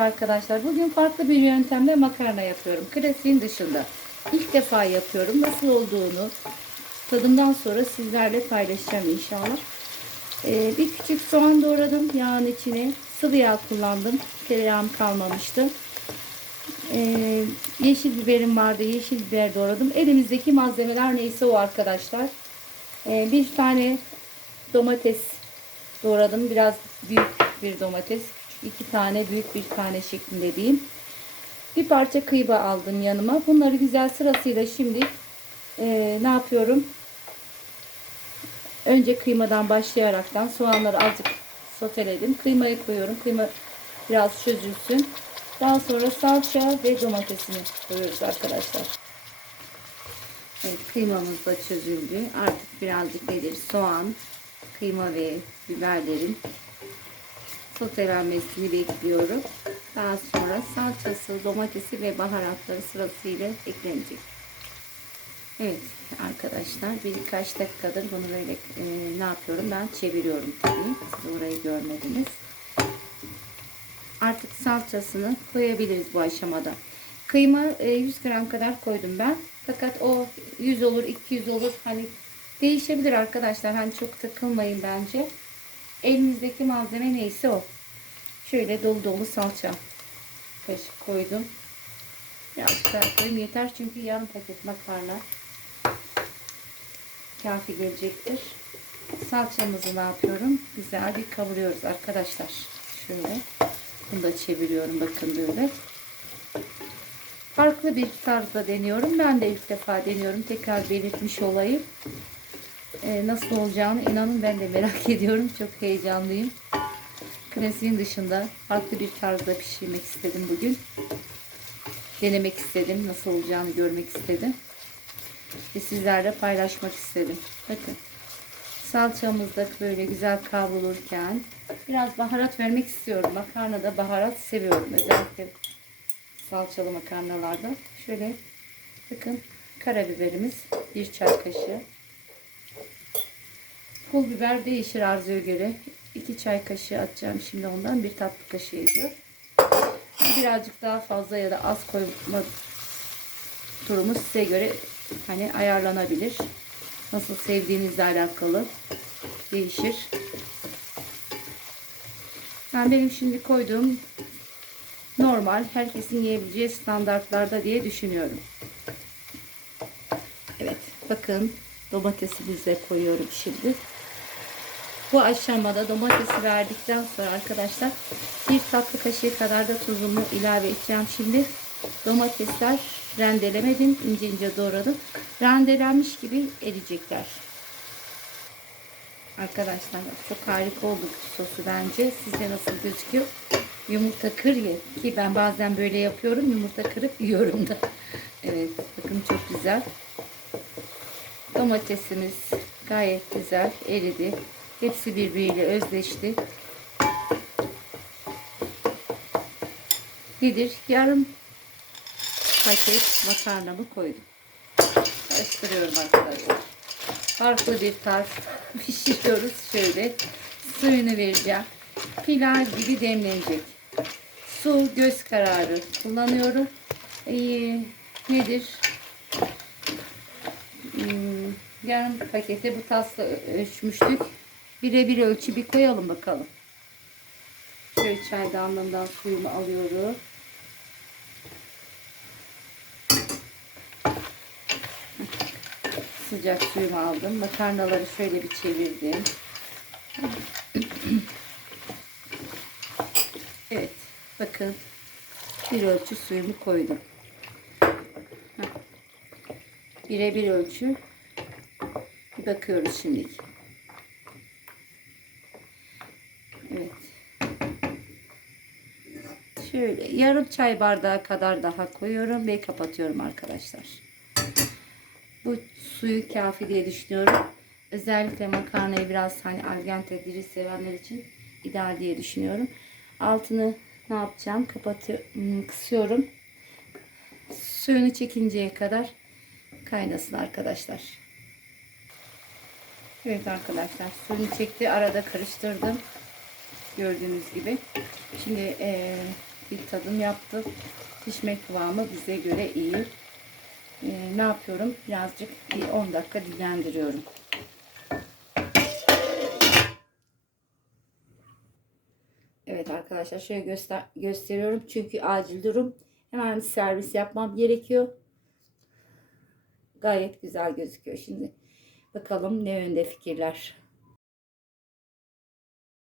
arkadaşlar. Bugün farklı bir yöntemle makarna yapıyorum. Klasiğin dışında. İlk defa yapıyorum. Nasıl olduğunu tadımdan sonra sizlerle paylaşacağım inşallah. Ee, bir küçük soğan doğradım yağın içine. Sıvı yağ kullandım. Tereyağım kalmamıştı. Ee, yeşil biberim vardı. Yeşil biber doğradım. Elimizdeki malzemeler neyse o arkadaşlar. Ee, bir tane domates doğradım. Biraz büyük bir domates. İki tane büyük bir tane şeklinde diyeyim. Bir parça kıyma aldım yanıma. Bunları güzel sırasıyla şimdi e, ne yapıyorum? Önce kıymadan başlayaraktan soğanları azıcık soteledim. Kıymayı koyuyorum. Kıyma biraz çözülsün. Daha sonra salça ve domatesini koyuyoruz arkadaşlar. Evet, kıymamız da çözüldü. Artık birazcık nedir? Soğan, kıyma ve biberlerin sotelenmesini bekliyorum. Daha sonra salçası, domatesi ve baharatları sırasıyla eklenecek. Evet arkadaşlar birkaç dakikadır bunu böyle e, ne yapıyorum ben çeviriyorum tabii. Siz orayı görmediniz. Artık salçasını koyabiliriz bu aşamada. Kıyma e, 100 gram kadar koydum ben. Fakat o 100 olur 200 olur hani değişebilir arkadaşlar. Hani çok takılmayın bence. Elinizdeki malzeme neyse o. Şöyle dolu dolu salça kaşık koydum. Birazcık koyayım yeter çünkü yarım paket makarna kafi gelecektir. Salçamızı ne yapıyorum? Güzel bir kavuruyoruz arkadaşlar. Şöyle. Bunu da çeviriyorum bakın böyle. Farklı bir tarzda deniyorum. Ben de ilk defa deniyorum. Tekrar belirtmiş olayım. Ee, nasıl olacağını inanın ben de merak ediyorum. Çok heyecanlıyım. Klasiğin dışında farklı bir tarzda pişirmek istedim bugün. Denemek istedim. Nasıl olacağını görmek istedim. Ve sizlerle paylaşmak istedim. Bakın. Salçamız da böyle güzel kavrulurken biraz baharat vermek istiyorum. Makarnada baharat seviyorum. Özellikle salçalı makarnalarda. Şöyle bakın karabiberimiz bir çay kaşığı. Pul biber değişir arzuya göre. 2 çay kaşığı atacağım şimdi ondan bir tatlı kaşığı ediyor. Birazcık daha fazla ya da az koyma durumu size göre hani ayarlanabilir. Nasıl sevdiğinizle alakalı değişir. Ben benim şimdi koyduğum normal herkesin yiyebileceği standartlarda diye düşünüyorum. Evet bakın domatesimizi de koyuyorum şimdi. Bu aşamada domatesi verdikten sonra arkadaşlar bir tatlı kaşığı kadar da tuzumu ilave edeceğim şimdi. Domatesler rendelemedim. ince ince doğradım. Rendelenmiş gibi eriyecekler. Arkadaşlar çok harika oldu sosu bence. Size nasıl gözüküyor? Yumurta kır ye. Ki ben bazen böyle yapıyorum. Yumurta kırıp yiyorum da. Evet bakın çok güzel. Domatesimiz gayet güzel eridi. Hepsi birbiriyle özleşti. Nedir? Yarım paket makarnamı koydum. Karıştırıyorum arkadaşlar. Farklı bir tarz pişiriyoruz. Şöyle suyunu vereceğim. Pilav gibi demlenecek. Su göz kararı kullanıyorum. Ee, nedir? Hmm, yarım paketi bu tasla ölçmüştük. Birebir ölçü bir koyalım bakalım. Şöyle çaydanlığından suyumu alıyorum. Sıcak suyumu aldım. Makarnaları şöyle bir çevirdim. Evet. Bakın. Bir ölçü suyumu koydum. Birebir ölçü. Bir bakıyoruz şimdi. Evet. Şöyle yarım çay bardağı kadar daha koyuyorum ve kapatıyorum arkadaşlar. Bu suyu kafi diye düşünüyorum. Özellikle makarnayı biraz hani al dente diri sevenler için ideal diye düşünüyorum. Altını ne yapacağım? Kapatıyorum, kısıyorum. Suyunu çekinceye kadar kaynasın arkadaşlar. Evet arkadaşlar suyunu çekti. Arada karıştırdım. Gördüğünüz gibi. Şimdi e, bir tadım yaptı. Pişme kıvamı bize göre iyi. Ee, ne yapıyorum? Birazcık bir 10 dakika dinlendiriyorum. Evet arkadaşlar şöyle göster gösteriyorum. Çünkü acil durum. Hemen servis yapmam gerekiyor. Gayet güzel gözüküyor. Şimdi bakalım ne yönde fikirler.